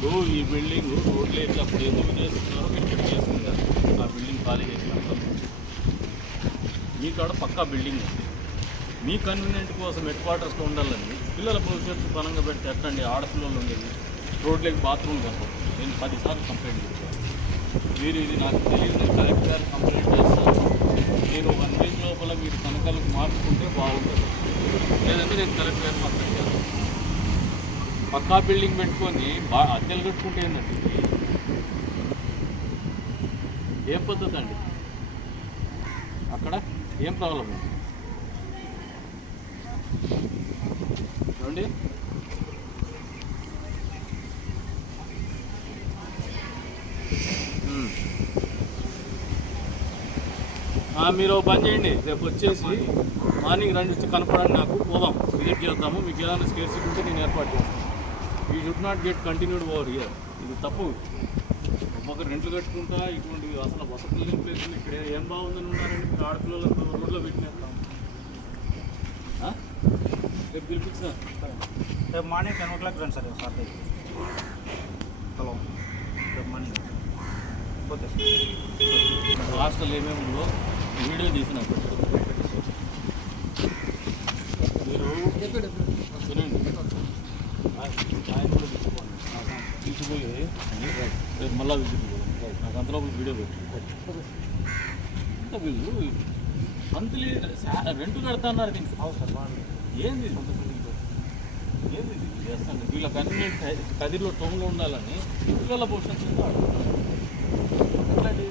ఇప్పుడు ఈ బిల్డింగ్ రోడ్లు ఇట్లా అప్పుడు ఎందుకు చేస్తున్నారో మీరు ఇక్కడ చేసుకుంటారు. ఆ బిల్డింగ్ ఖాళీ చేసినప్పుడు మీ కాడ పక్కా బిల్డింగ్ ఉంది. మీ కన్వీనియంట్ కోసం హెడ్ క్వార్టర్స్లో ఉండాలని పిల్లల భవిష్యత్తు పనంగా పెడితే ఎట్టండి. ఆడపిల్లలు ఉండేది రోడ్లకి బాత్రూమ్ కనపడదు. నేను 10 సార్లు కంప్లైంట్ చేశాను. మీరు ఇది నాకు తెలియదు, నేను కలెక్టర్ గారికి కంప్లైంట్ చేస్తాను. నేను 1 వీక్ లోపల మీరు తనఖాలకు మార్చుకుంటే బాగుంటుంది, లేదంటే నేను కలెక్టర్ గారిని కంప్లైంట్ చేస్తాను. పక్కా బిల్డింగ్ పెట్టుకొని అద్దెలు కట్టుకుంటే ఏంటండి ఏం పద్ధతి అండి? అక్కడ ఏం ప్రాబ్లం ఉంది చూడండి. మీరు పని చేయండి, రేపు వచ్చేసి మార్నింగ్ రండి, వచ్చి కనపడండి, నాకు పోదాం, విజిట్ చేద్దాము. మీకు ఏదైనా స్కేర్సిటీ ఉంటే నేను ఏర్పాటు చేస్తాను. You should not get continued over year. ఇది తప్పు. ఒక్కొక్క రెంట్లు కట్టుకుంటా ఇటువంటివి అసలు వసతులు లేని ప్లేసులు ఇక్కడ ఏం బాగుందని ఉన్నారండి. మీరు ఆడపిల్లలకు రోడ్లో పెట్టినేస్తాం. రేపు పిలిపించిన రేపు మార్నింగ్ 10 o'clock రండి సార్. సార్ హలో, రేపు మార్నింగ్ ఓకే. హాస్టల్ ఏమేమి ఉందో వీడియో తీసిన మీరు వినండి. ఆయన కూడా తీసుకోండి, తీసిపోయి రేపు మళ్ళా విజిట్ పోయి నాకు అంతలోపల వీడియో పెట్టి ఇంత బిల్లు మంత్లీ రెంట్ కడతాన్నారు. దీనికి ఏంది ఏంది చేస్తాను. వీళ్ళ కన్వీనియంట్ కదిరిలో టౌన్లో ఉండాలని పిల్లల భవిష్యత్తు ఎట్లాంటి